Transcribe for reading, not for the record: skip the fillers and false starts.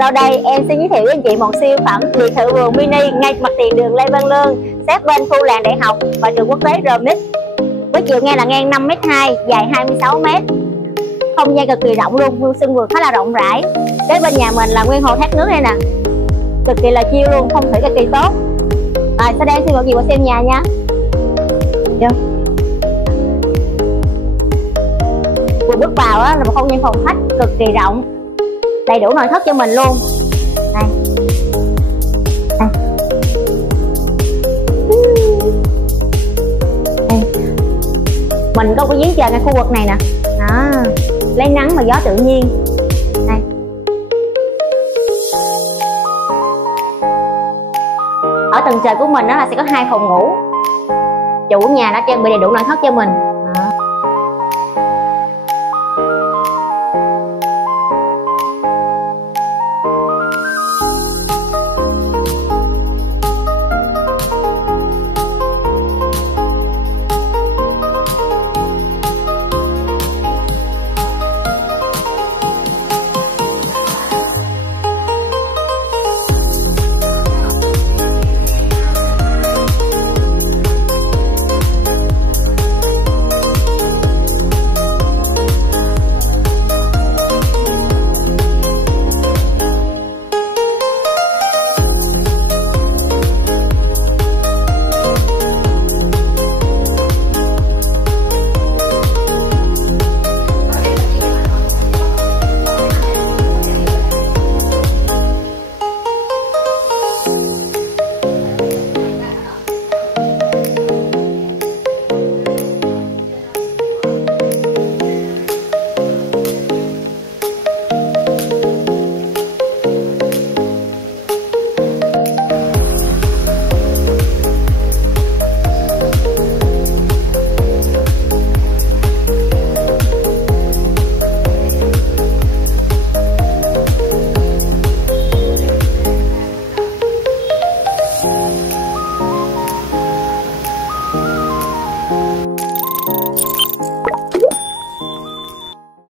Sau đây em xin giới thiệu với anh chị một siêu phẩm biệt thự vườn mini ngay mặt tiền đường Lê Văn Lương, sát bên khu làng đại học và trường quốc tế RMX, với chiều ngang là ngang 5m2, dài 26m. Không gian cực kỳ rộng luôn, sân vườn khá là rộng rãi. Kế bên nhà mình là nguyên hồ thác nước đây nè, cực kỳ là chill luôn, phong thủy cực kỳ tốt. Rồi sau đây em xin mời chị qua xem nhà nha. Vừa bước vào là một không gian phòng khách cực kỳ rộng, đầy đủ nội thất cho mình luôn. Đây. Mình có cái giếng trời ngay khu vực này nè. Đó, lấy nắng và gió tự nhiên. Đây. Ở tầng trời của mình đó là sẽ có 2 phòng ngủ. Chủ nhà đã trang bị đầy đủ nội thất cho mình.